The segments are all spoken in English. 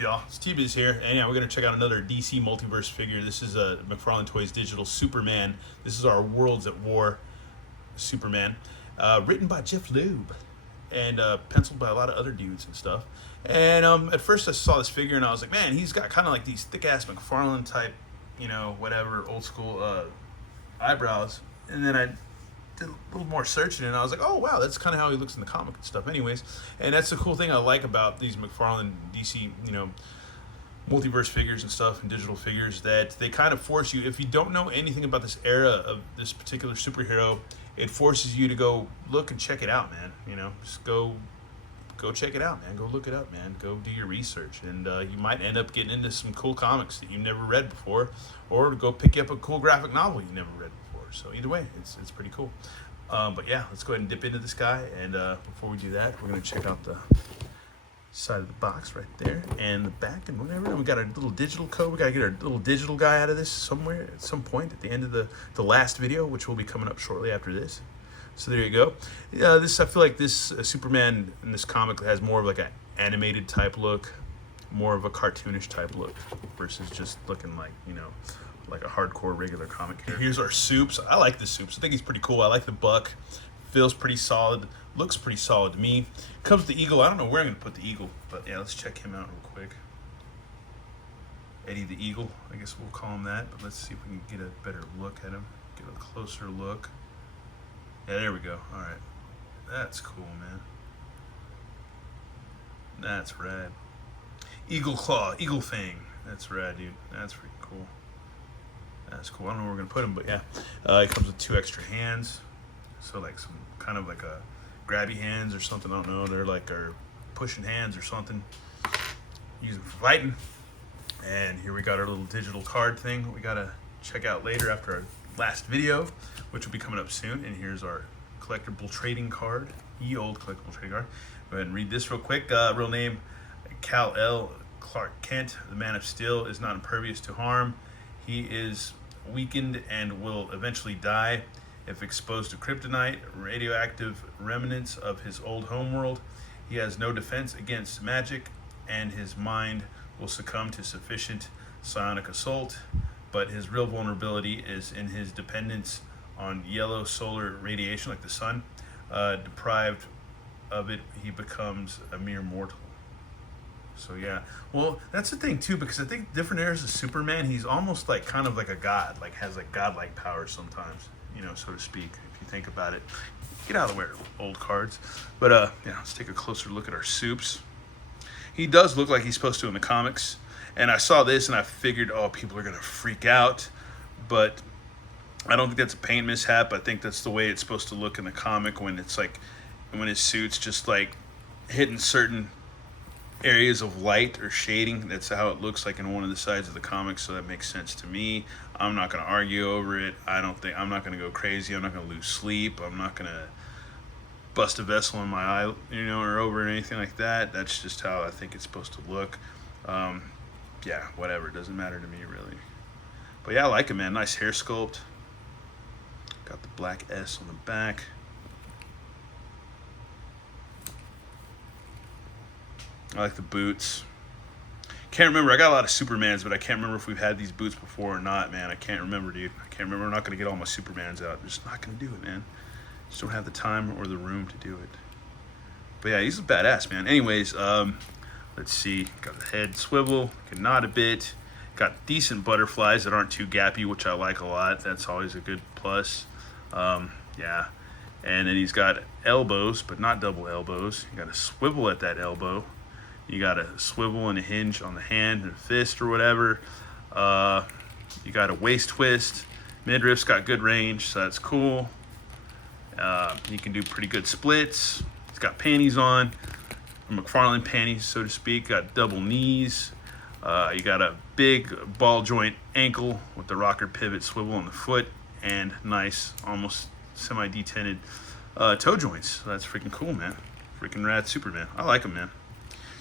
Y'all, it's T-Biz here, and yeah, we're gonna check out another DC Multiverse figure. This is a Mcfarlane Toys digital Superman. This is our Worlds at War Superman, written by Jeff Loeb and penciled by a lot of other dudes and stuff. And at first I saw this figure and I was like, man, he's got kind of like these thick ass Mcfarlane type, whatever, old school eyebrows. And then I did a little more searching and I was like, oh wow, that's kind of how he looks in the comic and stuff anyways. And that's the cool thing I like about these Mcfarlane DC multiverse figures and stuff and digital figures, that they kind of force you, if you don't know anything about this era of this particular superhero, it forces you to go look and check it out, man. Just go check it out, man. Go look it up, man. Go do your research, and you might end up getting into some cool comics that you never read before, or go pick up a cool graphic novel you never read before. So either way, it's pretty cool. But yeah, let's go ahead and dip into this guy. And before we do that, we're gonna check out the side of the box right there and the back and whatever. And we got our little digital code. We gotta get our little digital guy out of this somewhere at some point at the end of the last video, which will be coming up shortly after this. So there you go. I feel like this Superman in this comic has more of like an animated type look, more of a cartoonish type look, versus just looking like, like a hardcore regular comic character. Here's our soups. I like the soups. I think he's pretty cool. I like the buck. Feels pretty solid. Looks pretty solid to me. Comes the eagle. I don't know where I'm going to put the eagle, but yeah, let's check him out real quick. Eddie the Eagle, I guess we'll call him that. But let's see if we can get a better look at him. Get a closer look. Yeah, there we go. All right. That's cool, man. That's rad. Eagle Claw, Eagle Fang. That's rad, dude. That's freaking cool. That's cool. I don't know where we're going to put him, but yeah. It comes with 2 extra hands. So like some kind of like a grabby hands or something. I don't know. They're like our pushing hands or something. Use them for fighting. And here we got our little digital card thing we got to check out later after our last video, which will be coming up soon. And here's our collectible trading card, old collectible trading card. Go ahead and read this real quick. Real name, Kal-El Clark Kent. The Man of Steel is not impervious to harm. He is weakened and will eventually die if exposed to kryptonite, radioactive remnants of his old homeworld. He has no defense against magic, and his mind will succumb to sufficient psionic assault, but his real vulnerability is in his dependence on yellow solar radiation like the sun. Deprived of it, he becomes a mere mortal. So yeah, well, that's the thing too, because I think different eras of Superman, he's almost like kind of like a god, like has like godlike powers sometimes, so to speak, if you think about it. Get out of the way, old cards. But yeah, let's take a closer look at our soups. He does look like he's supposed to in the comics. And I saw this and I figured, oh, people are gonna freak out. But I don't think that's a paint mishap. I think that's the way it's supposed to look in the comic, when it's like, when his suit's just like hitting certain areas of light or shading. That's how it looks like in one of the sides of the comic, so that makes sense to me. I'm not going to argue over it. I'm not going to go crazy. I'm not going to lose sleep. I'm not going to bust a vessel in my eye, or over or anything like that. That's just how I think it's supposed to look. Yeah, whatever. It doesn't matter to me, really. But yeah, I like it, man. Nice hair sculpt. Got the black S on the back. I like the boots. Can't remember. I got a lot of Supermans, but I can't remember if we've had these boots before or not, man. I can't remember, dude. I can't remember. I'm not going to get all my Supermans out. I'm just not going to do it, man. Just don't have the time or the room to do it. But yeah, he's a badass, man. Anyways, let's see. Got the head swivel. Can nod a bit. Got decent butterflies that aren't too gappy, which I like a lot. That's always a good plus. Yeah. And then he's got elbows, but not double elbows. You got a swivel at that elbow. You got a swivel and a hinge on the hand and fist or whatever. You got a waist twist. Midriff's got good range, so that's cool. He can do pretty good splits. He's got panties on, Mcfarlane panties, so to speak. Got double knees. You got a big ball joint ankle with the rocker pivot swivel on the foot, and nice, almost semi-detented toe joints. So that's freaking cool, man. Freaking rad Superman. I like him, man.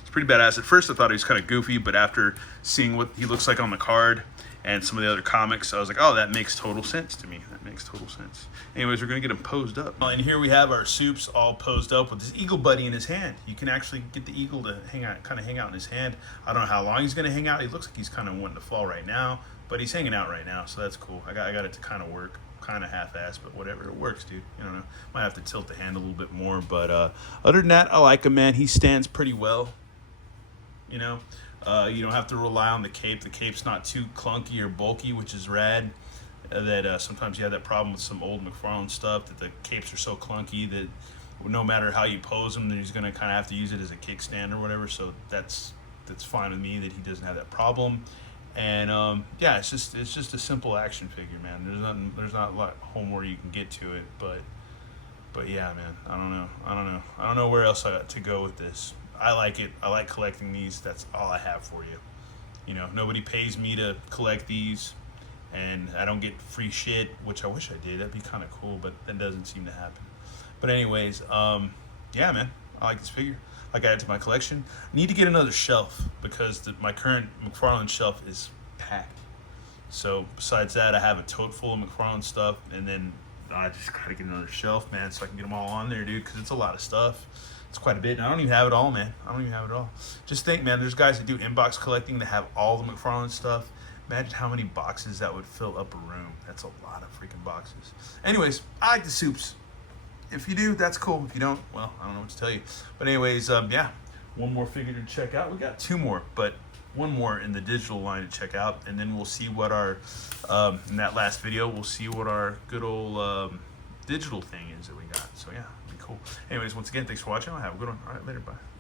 He's pretty badass. At first I thought he was kind of goofy, but after seeing what he looks like on the card and some of the other comics. So I was like, oh, that makes total sense to me. That makes total sense. Anyways, we're gonna get him posed up. And here we have our Soups all posed up with this eagle buddy in his hand. You can actually get the eagle to hang out in his hand. I don't know how long he's gonna hang out. He looks like he's kind of wanting to fall right now, but he's hanging out right now, so that's cool. I got it to kind of work. Kind of half-assed, but whatever, it works, dude. You don't know, might have to tilt the hand a little bit more, but other than that, I like him, man. He stands pretty well. You know, you don't have to rely on the cape. The cape's not too clunky or bulky, which is rad. That sometimes you have that problem with some old Mcfarlane stuff, that the capes are so clunky that no matter how you pose them, then he's gonna kind of have to use it as a kickstand or whatever. So that's fine with me that he doesn't have that problem. And yeah, it's just a simple action figure, man. There's not a lot more you can get to it, but yeah, man. I don't know where else I got to go with this. I like it. I like collecting these. That's all I have for you. You know, nobody pays me to collect these, and I don't get free shit, which I wish I did. That'd be kind of cool, but that doesn't seem to happen. But anyways, yeah, man. I like this figure. I got it to my collection. I need to get another shelf because my current Mcfarlane shelf is packed. So besides that, I have a tote full of Mcfarlane stuff, and then I just gotta get another shelf, man, so I can get them all on there, dude, because it's a lot of stuff. It's quite a bit, and I don't even have it all, man. I don't even have it all. Just think, man, there's guys that do inbox collecting that have all the Mcfarlane stuff. Imagine how many boxes that would fill up a room. That's a lot of freaking boxes. Anyways, I like the Soups. If you do, that's cool. If you don't, well, I don't know what to tell you. But anyways, yeah, one more figure to check out. We got two more, but one more in the digital line to check out, and then we'll see what our, in that last video, we'll see what our good old digital thing is that we got. So yeah, it'll be cool. Anyways, once again, thanks for watching. I'll have a good one. All right, later, bye.